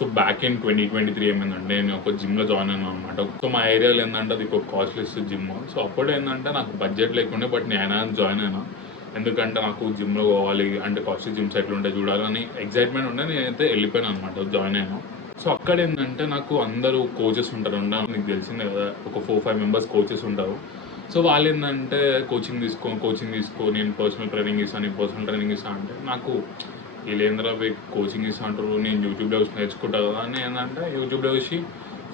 So back in 2023 ఏమైందంటే నేను ఒక జిమ్‌లో జాయిన్ అయినా అనమాట. సో మా ఏరియాలో ఏందంటే అది ఒక కాస్ట్‌లెస్ జిమ్. సో అప్పుడు ఏందంటే నాకు బడ్జెట్ లేకుండే బట్ నేను జాయిన్ అయినా. ఎందుకంటే నాకు జిమ్‌లో పోవాలి అంటే కాస్ట్‌లీ జిమ్స్ ఎట్లుంటాయి చూడాలని ఎక్సైట్‌మెంట్ ఉండే నేనైతే వెళ్ళిపోయాను అనమాట. జాయిన్ అయినా. సో అక్కడ ఏందంటే నాకు అందరూ కోచెస్ ఉంటారు. మీకు తెలిసిందే కదా! ఒక 4, 5 మెంబర్స్ కోచెస్ ఉంటారు. సో వాళ్ళేందంటే కోచింగ్ తీసుకో నేను పర్సనల్ ట్రైనింగ్ ఇస్తాను, నీకు పర్సనల్ ట్రైనింగ్ ఇస్తా అంటే నాకు వీళ్ళేంద్రా కోచింగ్ ఇస్తా అంటారు, నేను యూట్యూబ్లో చూసి నేర్చుకుంటా కదా అని ఏంటంటే యూట్యూబ్లో చూసి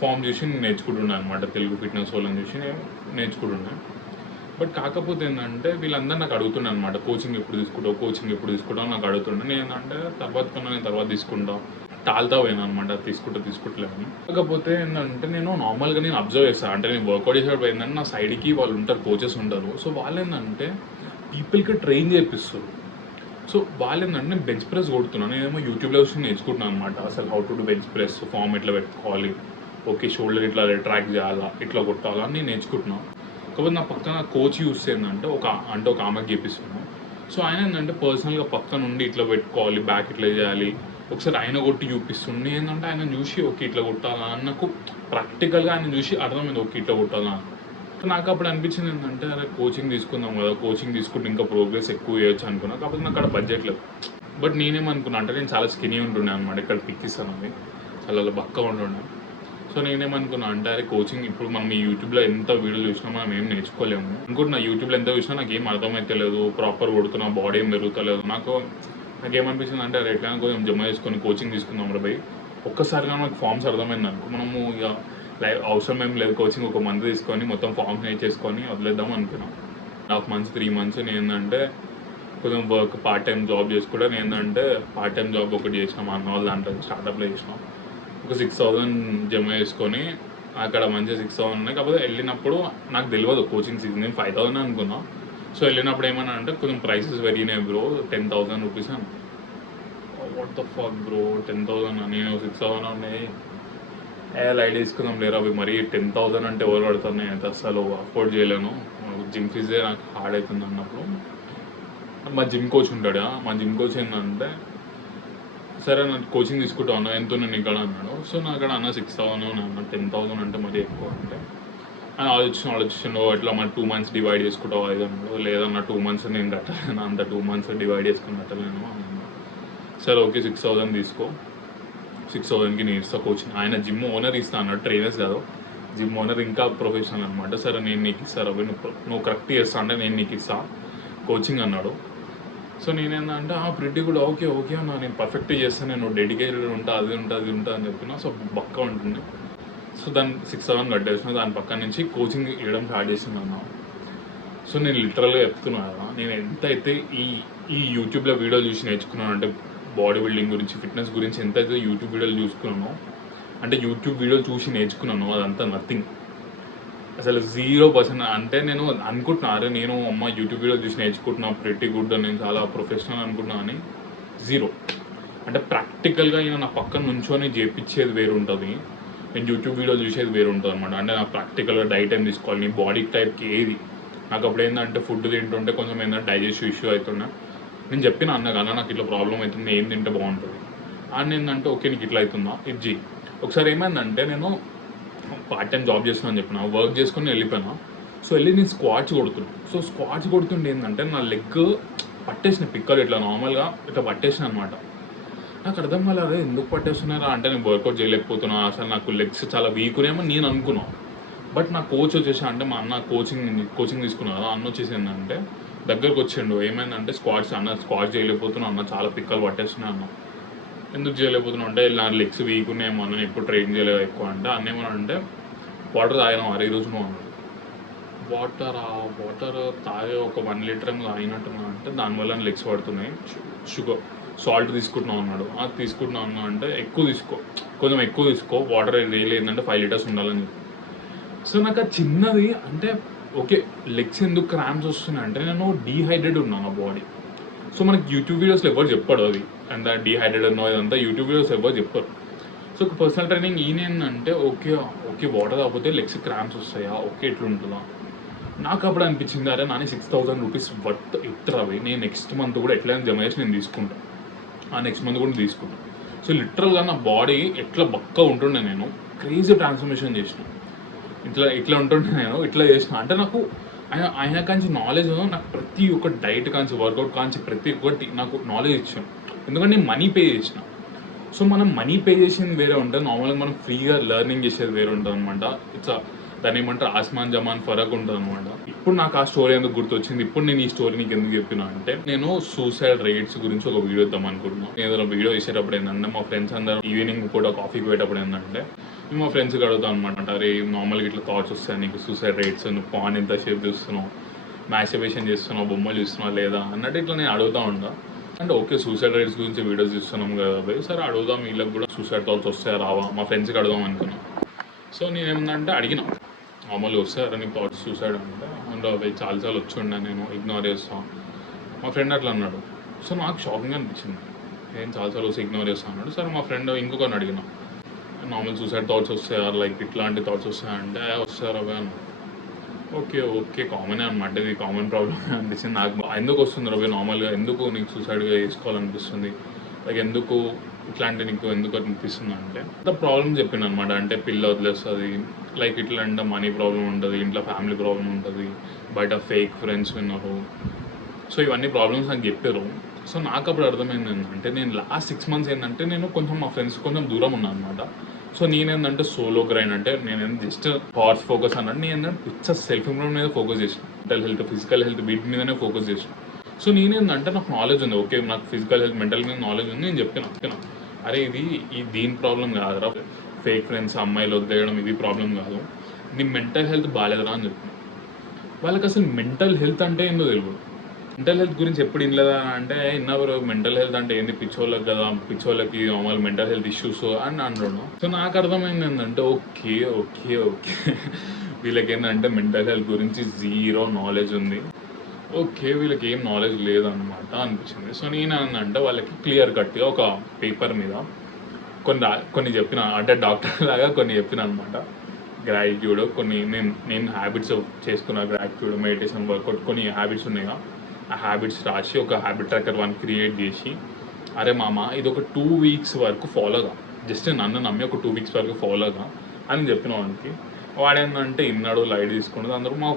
ఫామ్ చూసి నేను నేర్చుకుంటున్నాను అనమాట. తెలుగు ఫిట్నెస్ వాళ్ళని చూసి నేను నేర్చుకుంటున్నాను. బట్ కాకపోతే ఏంటంటే వీళ్ళందరూ నాకు అడుగుతున్నాను అనమాట, కోచింగ్ ఎప్పుడు తీసుకుంటావు నాకు అడుగుతుండే. నేను ఏంటంటే తర్వాత తీసుకుంటా టాల్తా పోయాను అనమాట, తీసుకుంటలేమని. కాకపోతే ఏంటంటే నేను అబ్జర్వ్ చేస్తాను, అంటే నేను వర్కౌట్ చేసేటప్పుడు ఏంటంటే నా సైడ్కి వాళ్ళు ఉంటారు, కోచెస్ ఉంటారు. సో వాళ్ళు ఏంటంటే పీపుల్కి ట్రైన్ చేపిస్తారు. సో వాళ్ళేంటంటే నేను బెంచ్ ప్రెస్ కొడుతున్నాను, నేనేమో యూట్యూబ్లో వచ్చి నేర్చుకుంటున్నాను అనమాట. అసలు how to do bench press, form ఎట్లా పెట్టుకోవాలి, ఓకే షోల్డర్ ఇట్లా రిట్రాక్ట్ చేయాలా, ఇట్లా కొట్టాలా అని నేను నేర్చుకుంటున్నాను. కాకపోతే నా పక్కన కోచ్ చూస్తే ఏంటంటే ఒక ఆమెకి చేపిస్తున్నాను. సో ఆయన ఏంటంటే పర్సనల్గా పక్కన నుండి ఇట్లా పెట్టుకోవాలి, బ్యాక్ ఇట్లా చేయాలి, ఒకసారి ఆయన కొట్టి చూపిస్తుండే. ఏంటంటే ఆయన చూసి ఓకే ఇట్లా కొట్టాలా అని నాకు ప్రాక్టికల్గా ఆయన చూసి అర్థమైంది, ఓకే ఇట్లా కొట్టాలా. నాకు అప్పుడు అనిపించింది ఏంటంటే అరే కోచింగ్ తీసుకుందాం కదా, కోచింగ్ తీసుకుంటే ఇంకా ప్రోగ్రెస్ ఎక్కువ చేయొచ్చు అనుకున్నా. కాకపోతే నాకు అక్కడ బడ్జెట్ లేదు. బట్ నేనేమనుకున్నా అంటే నేను చాలా స్కినీ ఉంటుండే అనమాట, ఇక్కడ పిక్కిస్తాను అవి చాలా బక్క ఉంటుండే. సో నేనేమనుకున్నా అంటే అరే కోచింగ్ ఇప్పుడు మనం ఈ యూట్యూబ్లో ఎంత వీడియోలు చూసినా మనం ఏం నేర్చుకోలేము అనుకుంటున్నా. యూట్యూబ్లో ఎంత చూసినా నాకు ఏం అర్థమైతే లేదు, ప్రాపర్ కొడుతున్నా, బాడీ ఏం పెరుగుతలేదు. నాకేమనిపించింది అంటే అరే ఎట్లా కొంచెం జమ చేసుకొని కోచింగ్ తీసుకుందాం రా భయ్. ఒక్కసారిగా మనకు ఫామ్స్ అర్థమైంది అనుకో, మనము ఇక అవసరం ఏం లేదు, కోచింగ్ ఒక మంత్ తీసుకొని మొత్తం ఫామ్స్ నేర్చేసుకొని వదిలేద్దాం అనుకున్నాం. 2.5 months 3 months ఏంటంటే కొంచెం వర్క్ పార్ట్ టైం జాబ్ చేసుకుంటే ఏంటంటే పార్ట్ టైం జాబ్ ఒకటి చేసినాం, అన్న వాళ్ళ దాంట్లో స్టార్టప్లో చేసినాం. ఒక 6,000 జమ చేసుకొని అక్కడ మంచిగా 6,000 ఉన్నాయి. కాకపోతే వెళ్ళినప్పుడు నాకు తెలియదు కోచింగ్ సీజన్, నేను 5,000 అనుకున్నా. సో వెళ్ళినప్పుడు ఏమన్నా అంటే కొంచెం ప్రైసెస్ పెరిగినాయి బ్రో, 10,000 రూపీస్ అని. వాట్ ద ఫక్ బ్రో, 10,000 నేను 6,000 ఉన్నాయి లైట్ తీసుకుందాం లేరా అవి, మరీ 10,000 అంటే ఎవరు పడతారు, నేను అయితే అసలు అఫోర్డ్ చేయలేను, జిమ్ ఫీజే నాకు హార్డ్ అవుతుంది అన్నప్పుడు మా జిమ్ కోచ్ ఉంటాడు. మా జిమ్ కోచ్ ఏంటంటే సరే నాకు కోచింగ్ తీసుకుంటా అన్న, ఎంతో నేను ఇక్కడ అన్నాడు. సో నాకు అక్కడ అన్న 6,000 అన్న, 10,000 అంటే మరీ ఎక్కువ అంటే అని ఆలోచించండు. ఎట్లా మన 2 months డివైడ్ చేసుకుంటావు అది అన్నాడు. లేదన్న 2 months నేను కట్టలేను, అంత 2 months డివైడ్ చేసుకుని కట్టలేను అన్నాను. సరే ఓకే 6,000 తీసుకో, 6,000కి నేను ఇస్తా కోచింగ్. ఆయన జిమ్ ఓనర్ ఇస్తా అన్నాడు, ట్రైనర్స్ కాదు, జిమ్ ఓనర్ ఇంకా ప్రొఫెషనల్ అనమాట. సరే నేను నీకు ఇస్తాను అవి, నువ్వు కరెక్ట్ చేస్తా అంటే నేను నీకు ఇస్తా కోచింగ్ అన్నాడు. సో నేనేందంటే ప్రిట్టి కూడా ఓకే అన్న, నేను పర్ఫెక్ట్ చేస్తాను, నేను డెడికేటెడ్ ఉంటా, అది ఉంటా అని చెప్పిన. సో బక్క ఉంటుంది. సో దాన్ని 6,000 కట్టేసిన, దాని పక్కన నుంచి కోచింగ్ ఇవ్వడం స్టార్ట్ చేసింది అన్న. సో నేను లిటరల్గా చెప్తున్నా కదా, నేను ఎంతైతే ఈ యూట్యూబ్లో వీడియోలు చూసి నేర్చుకున్నాను అంటే బాడీ బిల్డింగ్ గురించి, ఫిట్నెస్ గురించి ఎంతైతే యూట్యూబ్ వీడియోలు చూసుకున్నానో, అంటే యూట్యూబ్ వీడియోలు చూసి నేర్చుకున్నాను అదంతా నథింగ్, అసలు 0%. అంటే నేను అనుకుంటున్నా అరే నేను అమ్మ యూట్యూబ్ వీడియోలు చూసి నేర్చుకుంటున్నా, ప్రెటీ గుడ్, నేను చాలా ప్రొఫెషనల్ అనుకుంటున్నా అని 0. అంటే ప్రాక్టికల్గా ఈయన నా పక్కన నుంచొని చేపించేది వేరు ఉంటుంది, నేను యూట్యూబ్ వీడియోలు చూసేది వేరు ఉంటుంది అనమాట. అంటే నాకు ప్రాక్టికల్గా డైట్ టైం తీసుకోవాలి, నీ బాడీ టైప్కి ఏది. నాకు అప్పుడు ఏంటంటే ఫుడ్ తింటుంటే కొంచెం ఏంటంటే డైజెస్టివ్ ఇష్యూ అవుతుండే. నేను చెప్పిన అన్నకన్నా నాకు ఇట్లా ప్రాబ్లం అవుతుంది, ఏం తింటే బాగుంటుంది అని. ఏంటంటే ఓకే నీకు ఇట్లా అవుతుందా ఇది. ఒకసారి ఏమైందంటే నేను పార్ట్ టైం జాబ్ చేస్తున్నాను చెప్పిన, వర్క్ చేసుకుని వెళ్ళిపోయినా. సో వెళ్ళి నేను స్క్వాట్స్ కొడుతున్నాను. సో స్క్వాట్స్ కొడుతుంటే ఏంటంటే నా లెగ్ పట్టేసిన పిక్కలు ఇట్లా నార్మల్గా ఇట్లా పట్టేసిన అనమాట. నాకు అర్థం కాలేదు ఎందుకు పట్టేస్తున్నారా అంటే నేను వర్కౌట్ చేయలేకపోతున్నా, అసలు నాకు లెగ్స్ చాలా వీక్నేమో నేను అనుకున్నాను. బట్ నా కోచ్ వచ్చేసి అంటే మా అన్న కోచింగ్ తీసుకున్నా కదా, అన్న వచ్చేసి ఏంటంటే దగ్గరకు వచ్చిండు. ఏమైందంటే స్క్వాట్స్ చేయలేకపోతున్నా అన్న, చాలా పిక్కలు పట్టేస్తున్నాయి అన్న. ఎందుకు చేయలేకపోతున్నావు అంటే నా లెగ్స్ వీక్ ఉన్నాయేమో అన్న, నేను ఎప్పుడు ట్రైన్ చేయలేదు ఎక్కువ అంటే. అన్నేమన్నా అంటే వాటర్ తాగినాం అరే ఈరోజు నువ్వు అన్నాడు. వాటర్ తాగే ఒక 1 లీటర్ ఏమో తాగినట్టున్నా అంటే దానివల్ల లెగ్స్ పడుతున్నాయి, సాల్ట్ తీసుకుంటున్నావు అన్నాడు. తీసుకుంటున్నావు అన్నా అంటే కొంచెం ఎక్కువ తీసుకో, వాటర్ డైలీ ఏంటంటే 5 liters ఉండాలని చెప్పి. సో నాకు అది చిన్నది అంటే ఓకే లెగ్స్ ఎందుకు క్రాంప్స్ వస్తున్నాయి అంటే నేను డీహైడ్రేట్ ఉన్నాను ఆ బాడీ. సో మనకి యూట్యూబ్ వీడియోస్లో ఎవరు చెప్పాడు అది అంత డీహైడ్రేట్ అన్నో ఇదంతా యూట్యూబ్ వీడియోస్ ఎవరు చెప్పారు. సో పర్సనల్ ట్రైనింగ్ ఏంటంటే ఓకే వాటర్ తాగిపోతే లెగ్స్ క్రాంప్స్ వస్తాయా, ఓకే ఎట్లుంటుందా. నాకు అప్పుడు అనిపించింది అరే నాని 6,000 రూపీస్ వర్త్ ఇట్లా అవి, నేను నెక్స్ట్ మంత్ కూడా ఎట్లయినా జమ చేసి నేను తీసుకుంటాను, నెక్స్ట్ మంత్ కూడా తీసుకుంటాను. సో లిటరల్గా నా బాడీ ఎట్లా బక్క ఉంటుండే, నేను క్రేజీ ట్రాన్స్ఫర్మేషన్ చేసిన. ఇట్లా ఉంటుండే, నేను ఇట్లా చేసిన. అంటే నాకు ఆయన కాంచి నాలెడ్జ్, నాకు ప్రతి ఒక్క డైట్ కాంచి, వర్కౌట్ కాంచి ప్రతి ఒక్కటి నాకు నాలెడ్జ్ ఇచ్చాను. ఎందుకంటే నేను మనీ పే చేసిన. సో మనం మనీ పే చేసింది వేరే ఉంటుంది, నార్మల్గా మనం ఫ్రీగా లెర్నింగ్ చేసేది వేరే ఉంటుంది అనమాట. దాన్ని ఏమంటారు, ఆస్మాన్ జమాన్ ఫరక్ ఉంటుంది అనమాట. ఇప్పుడు నాకు ఆ స్టోరీ ఎందుకు గుర్తొచ్చింది, ఇప్పుడు నేను ఈ స్టోరీ నీకు ఎందుకు చెప్పినా అంటే, నేను సూసైడ్ రేట్స్ గురించి ఒక వీడియో ఇద్దాం అనుకుంటున్నాను. నేను ఏదైనా వీడియో చేసేటప్పుడు ఏంటంటే, మా ఫ్రెండ్స్ అందరూ ఈవినింగ్ కూడా కాఫీకి పోయేటప్పుడు ఏంటంటే, మేము మా ఫ్రెండ్స్కి అడుగుతాం అనమాట, అరే నార్మల్గా ఇట్లా థాట్స్ వస్తాయి నీకు, సూసైడ్ రేట్స్, నువ్వు పాన్ ఎంత షేప్ చూస్తున్నావు, మ్యాస్టర్బేషన్ చేస్తున్నావు, బొమ్మలు చూస్తున్నావు లేదా అన్నట్టు ఇట్లా నేను అడుగుతూ ఉంటా. అంటే ఓకే, సూసైడ్ రేట్స్ గురించి వీడియోస్ చూస్తున్నాం కదా భయ్, సరే అడుగుదాం, వీళ్ళకి కూడా సూసైడ్ థాట్స్ వస్తాయా రావా, మా ఫ్రెండ్స్కి అడుగుదాం అనుకున్నాను. సో నేను ఏమంటే అడిగిన, నార్మల్గా వస్తారా నీకు థాట్స్ సూసైడ్ అంటే, అంటే అవి చాలాసార్లు వచ్చి ఉండే, నేను ఇగ్నోర్ చేస్తాను. మా ఫ్రెండ్ అట్లా అన్నాడు. సో నాకు షాకింగ్ అనిపించింది, నేను చాలాసార్లు వస్తే ఇగ్నోర్ చేస్తాను అన్నాడు. సరే మా ఫ్రెండ్ ఇంకొకరిని అడిగిన, నార్మల్ సూసైడ్ థాట్స్ వస్తాయా, లైక్ ఇట్లాంటి థాట్స్ వస్తాయంటే వస్తారా అవి అన్న. ఓకే కామనే అనమాట, ఇది కామన్ ప్రాబ్లమ్ అనిపించింది నాకు. ఎందుకు వస్తుంది రవి నార్మల్గా, ఎందుకు నీకు సూసైడ్గా చేసుకోవాలనిపిస్తుంది, లైక్ ఎందుకు ఇట్లాంటి నీకు ఎందుకు అనిపిస్తుంది అంటే, అంత ప్రాబ్లమ్ చెప్పింది అనమాట. అంటే పిల్ల వదిలేస్తుంది, లైక్ ఇట్లా అంటే మనీ ప్రాబ్లం ఉంటుంది, ఇంట్లో ఫ్యామిలీ ప్రాబ్లం ఉంటుంది, బయట ఫేక్ ఫ్రెండ్స్ విన్నారు. సో ఇవన్నీ ప్రాబ్లమ్స్ నాకు చెప్పారు. సో నాకు అప్పుడు అర్థమైంది ఏంటంటే, నేను లాస్ట్ 6 months ఏంటంటే, నేను కొంచెం మా ఫ్రెండ్స్ కొంచెం దూరం ఉన్నాను అనమాట. సో నేనేంటంటే సోలో గ్రైండ్, అంటే నేను జస్ట్ హార్స్ ఫోకస్ అన్నట్టు, నేను ఏంటంటే పిచ్చ సెల్ఫ్ ఇంప్రూవ్మెంట్ మీద ఫోకస్ చేసిన, మెంటల్ హెల్త్, ఫిజికల్ హెల్త్ వీటి మీదనే ఫోకస్ చేసిన. సో నేనేంటంటే నాకు నాలెడ్జ్ ఉంది, ఓకే నాకు ఫిజికల్ హెల్త్, మెంటల్ మీద నాలెడ్జ్ ఉంది. నేను చెప్పిన అరే దీని ప్రాబ్లం కాదురా, ఫేక్ ఫ్రెండ్స్, అమ్మాయిలు వదిలేయడం ఇది ప్రాబ్లం కాదు, నీ మెంటల్ హెల్త్ బాగాలేదురా అని చెప్పిన. వాళ్ళకి అసలు మెంటల్ హెల్త్ అంటే ఏందో తెలియదు. మెంటల్ హెల్త్ గురించి ఎప్పుడు వినలేదా అంటే, విన్నవారు మెంటల్ హెల్త్ అంటే ఏంది, పిచ్చోళ్ళకి కదా, పిచ్చోళ్ళకి మామూలు మెంటల్ హెల్త్ ఇష్యూస్ అని అంటున్నాను. సో నాకు అర్థమైంది ఏంటంటే, ఓకే వీళ్ళకి ఏంటంటే మెంటల్ హెల్త్ గురించి జీరో నాలెడ్జ్ ఉంది, ఓకే వీళ్ళకి ఏం నాలెడ్జ్ లేదనమాట అనిపించింది. సో నేను ఏంటంటే వాళ్ళకి క్లియర్ కట్గా ఒక పేపర్ మీద కొన్ని చెప్పిన, అంటే డాక్టర్ లాగా కొన్ని చెప్పిన అనమాట. గ్రాటిట్యూడ్, కొన్ని నేను హ్యాబిట్స్ చేసుకున్న, గ్రాటిట్యూడ్, మెడిటేషన్, వర్కౌట్, కొన్ని హ్యాబిట్స్ ఉన్నాయిగా, ఆ హ్యాబిట్స్ రాసి ఒక హ్యాబిట్ ట్రాకర్ 1 క్రియేట్ చేసి, అరే మామ ఇది ఒక 2 weeks వరకు ఫాలోగా, జస్ట్ నన్ను నమ్మి ఒక 2 weeks వరకు ఫాలోగా అని చెప్పిన వానికి. వాడేందంటే ఇన్నాడు, లైట్ తీసుకున్నది, అందరూ మా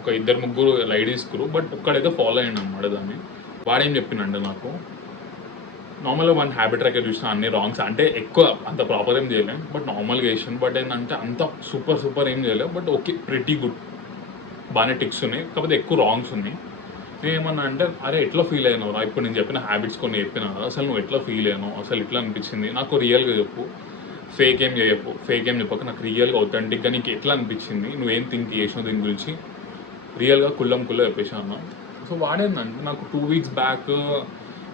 ఒక 2-3 లైట్ తీసుకురు, బట్ ఒక్కడైతే ఫాలో అయ్యాడు అనమాట దాన్ని. వాడేం చెప్పినంటే నాకు, నార్మల్గా 1 హ్యాబిట్ ట్రాకర్ చూసిన అన్ని రాంగ్స్, అంటే ఎక్కువ అంత ప్రాపర్ ఏం చేయలేం, బట్ నార్మల్గా వేసాను. బట్ ఏంటంటే అంత సూపర్ ఏం చేయలేం, బట్ ఓకే ప్రిటీ గుడ్, బాగానే టిక్స్ ఉన్నాయి, కాకపోతే ఎక్కువ రాంగ్స్ ఉన్నాయి. నేను ఏమన్నా అంటే, అరే ఎట్లా ఫీల్ అయినావు రా, ఇప్పుడు నేను చెప్పిన హ్యాబిట్స్ కొన్ని చెప్పినా కదా, అసలు నువ్వు ఎట్లా ఫీల్ అయినావు, అసలు ఎట్లా అనిపించింది, నాకు రియల్గా చెప్పు, ఫేక్ ఏం చెప్పక నాకు రియల్గా ఆథెంటిక్గా నీకు ఎట్లా అనిపించింది, నువ్వేం థింక్ చేసినావు దీని గురించి రియల్గా కుల్లం చెప్పేసాను. సో వాడేందంటే నాకు 2 weeks బ్యాక్,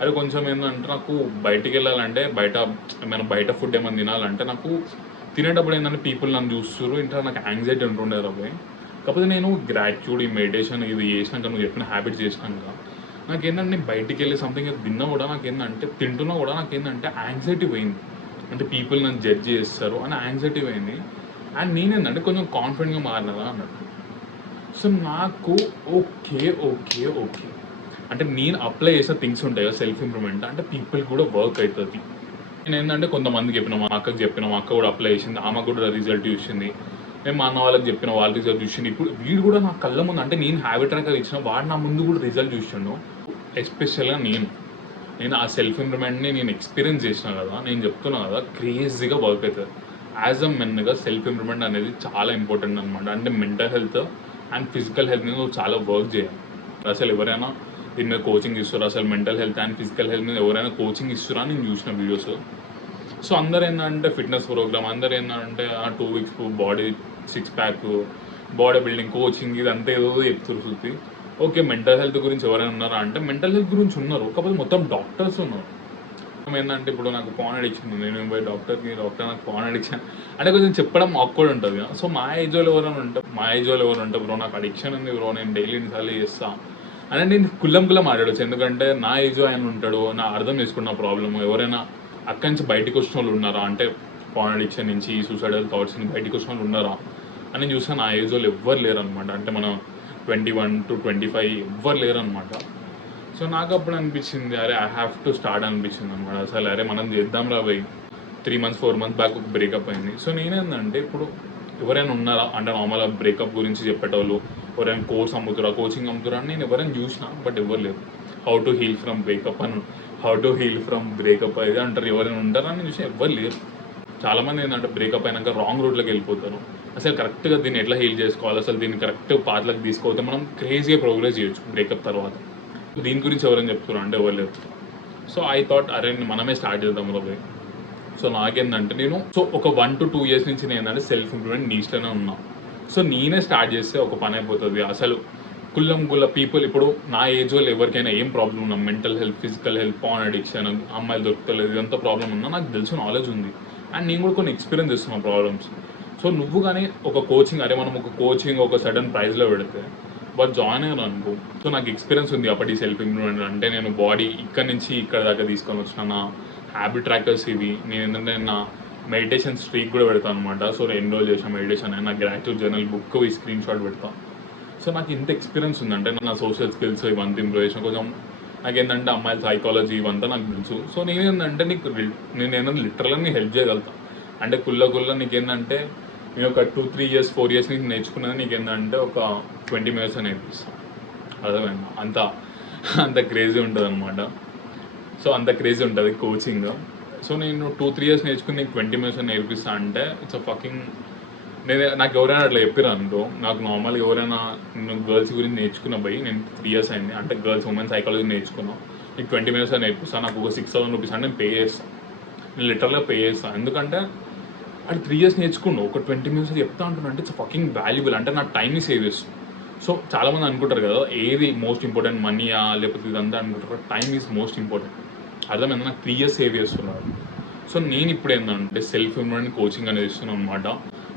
అరే కొంచెం ఏంటంటే నాకు బయటికి వెళ్ళాలంటే, బయట ఫుడ్ ఏమైనా తినాలంటే నాకు తినేటప్పుడు ఏంటంటే పీపుల్ నన్ను చూస్తారు, ఇంట్లో నాకు యాంగ్జైటీ ఉంటుండే అబ్బాయి. కాకపోతే నేను గ్రాటిట్యూడ్, ఈ మెడిటేషన్ ఇది చేసినాక, నువ్వు చెప్పిన హ్యాబిట్స్ చేసినాక నాకేంటంటే, తిన్నా కూడా తింటున్నా కూడా నాకేంటంటే యాంగ్జైటీ పోయింది. అంటే పీపుల్ నన్ను జడ్జ్ చేస్తారు అని యాంగ్జైటీ పోయింది. అండ్ నేనేంటంటే కొంచెం కాన్ఫిడెంట్గా మారినదా అన్నట్టు. సో నాకు ఓకే అంటే నేను అప్లై చేసే థింగ్స్ ఉంటాయి కదా సెల్ఫ్ ఇంప్రూవ్మెంట్, అంటే పీపుల్ కూడా వర్క్ అవుతుంది. నేను ఏంటంటే కొంతమందికి చెప్పిన, మా అక్కకి చెప్పిన, మా అక్క కూడా అప్లై చేసింది, ఆమె కూడా రిజల్ట్ చూసింది. నేను మా అన్న వాళ్ళకి చెప్పిన, వాళ్ళ రిజల్ట్ చూసింది. ఇప్పుడు వీడు కూడా నా కళ్ళ ముందు, అంటే నేను హ్యాబిట్ ట్రాకర్ ఇచ్చిన, వాడు నా ముందు కూడా రిజల్ట్ చూసిండు. ఎస్పెషల్గా నేను ఆ సెల్ఫ్ ఇంప్రూవ్మెంట్ని నేను ఎక్స్పీరియన్స్ చేసిన కదా, నేను చెప్తున్నా కదా, క్రేజీగా వర్క్ అవుతుంది. యాజ్ అ మెన్గా సెల్ఫ్ ఇంప్రూవ్మెంట్ అనేది చాలా ఇంపార్టెంట్ అనమాట. అంటే mental health and physical health మీద చాలా వర్క్ చేయాలి. అసలు ఎవరైనా దీని మీద కోచింగ్ ఇస్తారా, అసలు mental health and physical health మీద ఎవరైనా కోచింగ్ ఇస్తారా అని నేను చూసిన వీడియోస్. సో అందరు ఏంటంటే ఫిట్నెస్ ప్రోగ్రామ్, అందరు ఏంటంటే 2 weeks body 6 pack, body building, coaching, ఇదంతా ఏదో చెప్తారు శృతి. ఓకే మెంటల్ హెల్త్ గురించి ఎవరైనా ఉన్నారా అంటే, మెంటల్ హెల్త్ గురించి ఉన్నారు, కాకపోతే మొత్తం డాక్టర్స్ ఉన్నారు. ఏంటంటే ఇప్పుడు నాకు పాన్ అడిక్షన్ ఉంది, నేను పోయి డాక్టర్ నాకు పాన్ అడిక్షన్ అంటే కొంచెం చెప్పడం ఆక్వర్డ్ ఉంటుంది. సో మా ఏజ్ వాళ్ళు ఎవరైనా ఉంటారు, బ్రో నాకు అడిక్షన్ ఉంది బ్రో, నేను డైలీ ఇన్నిసార్లు చేస్తా అని నేను కుల్లం మాట్లాడవచ్చు. ఎందుకంటే నా ఏజ్ ఆయన ఉంటాడు, నా అర్థం చేసుకున్న ప్రాబ్లమ్. ఎవరైనా అక్కడి నుంచి బయటకు వచ్చిన వాళ్ళు ఉన్నారా అంటే, పాన్ అడిక్షన్ నుంచి, సూసైడల్ థాట్స్ నుంచి బయటకు వచ్చిన వాళ్ళు ఉన్నారా అని చూస్తే నా ఏజ్ వాళ్ళు ఎవ్వరు లేరు అనమాట. అంటే మనం 21 to 25 ఎవ్వరు లేరు అనమాట. సో నాకు అప్పుడు అనిపించింది, అరే ఐ హ్యావ్ టు స్టార్ట్ అనిపించింది అనమాట. అసలు అరే మనం చేద్దాం రా భయ్, 3 మంత్స్ 4 మంత్స్ బ్యాక్ ఒక బ్రేకప్ అయింది. సో నేనేందంటే ఇప్పుడు ఎవరైనా ఉన్నారా అంటే నార్మల్గా బ్రేకప్ గురించి చెప్పేటోళ్ళు, ఎవరైనా కోర్స్ అమ్ముతురా, కోచింగ్ అమ్ముతురా అని నేను ఎవరైనా చూసినా, బట్ ఎవరు లేరు. How to heal from breakup అని, how to heal from breakup అయితే అంటారు, ఎవరైనా ఉంటారా అని చూసినా ఎవ్వరు లేరు. చాలామంది ఏంటంటే బ్రేకప్ అయినాక రాంగ్ రూట్లోకి వెళ్ళిపోతారు. అసలు కరెక్ట్గా దీన్ని ఎట్లా హీల్ చేసుకోవాలి, అసలు దీన్ని కరెక్ట్ పాత్రలకు తీసుకోవద్దు, మనం క్రేజీగా ప్రోగ్రెస్ చేయొచ్చు బ్రేకప్ తర్వాత. దీని గురించి ఎవరైనా చెప్తున్నారు అంటే ఎవరు లేరు. సో ఐ థాట్ అరే మనమే స్టార్ట్ చేద్దాం రోజు. సో నాకేందంటే ఒక 1 to 2 years నుంచి నేను ఏంటంటే సెల్ఫ్ ఇంప్రూవ్మెంట్ నీష్లోనే ఉన్నా. సో నేనే స్టార్ట్ చేస్తే ఒక పని అయిపోతుంది. అసలు కుల్ల పీపుల్ ఇప్పుడు నా ఏజ్ వాళ్ళు ఎవరికైనా ఏం ప్రాబ్లం ఉన్నా, mental health, physical health, pan addiction, అమ్మాయిలు దొరకలేదు, ఇదంతా ప్రాబ్లం ఉన్నా నాకు తెలుసు, నాలెడ్జ్ ఉంది. అండ్ నేను కూడా కొన్ని ఎక్స్పీరియన్స్ చేస్తున్నా ప్రాబ్లమ్స్. సో నువ్వు కానీ ఒక కోచింగ్, అరే మనం ఒక కోచింగ్ ఒక సడన్ ప్రైస్లో పెడితే బట్ జాయిన్ అయ్యాను అనుకో. సో నాకు ఎక్స్పీరియన్స్ ఉంది అప్పటి సెల్ఫ్ ఇంప్రూవ్మెంట్. అంటే నేను బాడీ ఇక్కడ నుంచి ఇక్కడ దాకా తీసుకొని వచ్చిన, నా హ్యాబిట్ ట్రాకర్స్ ఇవి. నేను ఏంటంటే నా మెడిటేషన్ స్ట్రీక్ కూడా పెడతాను అనమాట. సో ఎన్రోల్ చేసిన మెడిటేషన్ నా గ్రాట్యూడ్ జర్నల్ బుక్ ఈ స్క్రీన్ షాట్ పెడతాను. సో నాకు ఇంత ఎక్స్పీరియన్స్ ఉందంటే నా సోషల్ స్కిల్స్ ఇవంతా ఇంప్రూవ్ చేసిన, కొంచెం నాకేంటంటే అమ్మాయిల సైకాలజీ ఇవంతా నాకు తెలుసు. సో నేనేంటంటే నేను ఏంటంటే లిటరల్గా హెల్ప్ చేయగలుగుతాను. అంటే కుల్ల నీకేంటంటే నేను ఒక 2-3 years 4 years నుంచి నేర్చుకున్నది నీకేంటంటే ఒక 20 minutes నేర్పిస్తాను. అర్థమైందా? అంత క్రేజీ ఉంటుంది అనమాట. సో అంత క్రేజీ ఉంటుంది కోచింగ్. సో నేను 2-3 years నేర్చుకుని నీకు 20 minutes నేర్పిస్తా అంటే ఇట్స్ ఫకింగ్. నాకు ఎవరైనా అట్లా చెప్పారు అనుకో, నాకు నార్మల్గా ఎవరైనా నేను గర్ల్స్ గురించి నేర్చుకున్న పోయి నేను 3 years అయింది అంటే గర్ల్స్ ఉమెన్ సైకాలజీ నేర్చుకున్నాను, నీకు 20 minutes నేర్పిస్తాను, నాకు ఒక 6,000 rupees అంటే నేను పే చేస్తాను. నేను లిటరల్గా పే చేస్తాను. ఎందుకంటే అది 3 years నేర్చుకున్నావు, ఒక 20 minutes చెప్తా అంటున్నా అంటే ఇట్స్ ఫకింగ్ వాల్యుబుల్. అంటే నా టైంని సేవ్ చేస్తాను. సో చాలామంది అనుకుంటారు కదా ఏది మోస్ట్ ఇంపార్టెంట్, మనీయా లేకపోతే ఇదంతా అనుకుంటారు. Time is most important. అర్థమైంది? నాకు 3 years సేవ్ చేస్తున్నారు. సో నేను ఇప్పుడు ఏంటంటే సెల్ఫ్ ఇంప్రూవ్మెంట్ కోచింగ్ అనేది ఇస్తున్నాను అనమాట.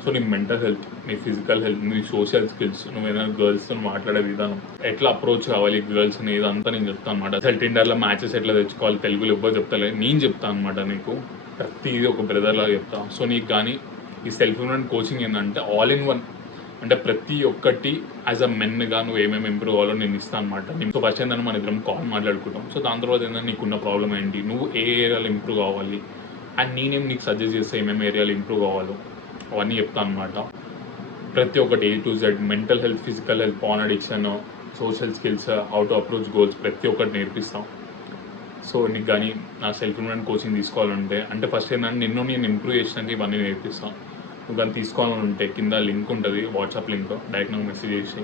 సో నీ మెంటల్ హెల్త్, నీ ఫిజికల్ హెల్త్, నీ సోషల్ స్కిల్స్, నువ్వు ఏదైనా గర్ల్స్తో మాట్లాడే విధానం, ఎట్లా అప్రోచ్ కావాలి గర్ల్స్ని, ఇదంతా నేను చెప్తాను అనమాట. అసలు టిండర్లో మ్యాచెస్ ఎట్లా తెచ్చుకోవాలి తెలుగులో ఎవ్వరు చెప్తాలే, నేను చెప్తాను అనమాట. నీకు ప్రతిదీ ఒక బ్రదర్లా చెప్తాను. సో నీకు కానీ ఈ సెల్ఫ్ ఇంప్రూవ్మెంట్ కోచింగ్ ఏంటంటే ఆల్ ఇన్ వన్. అంటే ప్రతి ఒక్కటి యాజ్ అ మెన్గా నువ్వు ఏమేమి ఇంప్రూవ్ అవ్వాలో నేను ఇస్తాను అనమాట. సో ఫస్ట్ ఏంటంటే మన ఇద్దరం కాల్ మాట్లాడుకుంటాం. సో దాని తర్వాత ఏంటంటే నీకున్న ప్రాబ్లం ఏంటి, నువ్వు ఏ ఏరియాలో ఇంప్రూవ్ కావాలి, అండ్ నేనేం నీకు సజెస్ట్ చేస్తే ఏమేమి ఏరియాలో ఇంప్రూవ్ కావాలో అవన్నీ చెప్తాను అనమాట. ప్రతి ఒక్కటి A to Z, mental health, physical health, pan addiction, social skills, how to approach goals, ప్రతి ఒక్కటి నేర్పిస్తాం. సో నీకు కానీ నా సెల్ఫ్ ఇంప్రూవ్మెంట్ కోచింగ్ తీసుకోవాలంటే అంటే ఫస్ట్ ఏంటంటే నేను ఇంప్రూవ్ చేసినాక ఇవన్నీ నేర్పిస్తాను. నువ్వు కానీ తీసుకోవాలని ఉంటే కింద లింక్ ఉంటుంది, వాట్సాప్ లింక్, డైరెక్ట్ నాకు మెసేజ్ చేసి,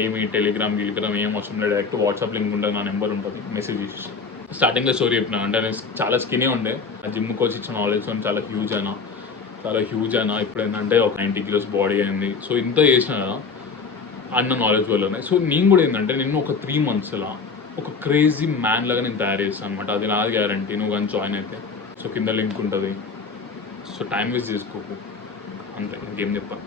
ఏమి టెలిగ్రామ్ ఏం అవసరం లేదు, డైరెక్ట్ వాట్సాప్ లింక్ ఉంటుంది, నా నెంబర్ ఉంటుంది, మెసేజ్ చేసి. స్టార్టింగ్లో స్టోరీ చెప్పిన అంటే నేను చాలా స్కినీ ఉండే, ఆ జిమ్ కోచ్ ఇచ్చిన నాలెడ్జ్ చాలా హ్యూజ్ అయినా ఇప్పుడు ఏంటంటే ఒక 90 kilos బాడీ అయింది. సో ఇంత చేసిన కదా అన్న నాలెడ్జ్ వల్లనే. సో నేను కూడా ఏంటంటే నిన్ను ఒక 3 monthsలో ఒక క్రేజీ మ్యాన్ లాగా నేను తయారు చేస్తాను అనమాట. అది నాది గ్యారంటీ, నువ్వు కానీ జాయిన్ అయితే. సో కింద లింక్ ఉంటుంది. సో టైం వేస్ట్ చేసుకోకు, అంతే, ఇంకేం చెప్పాలి.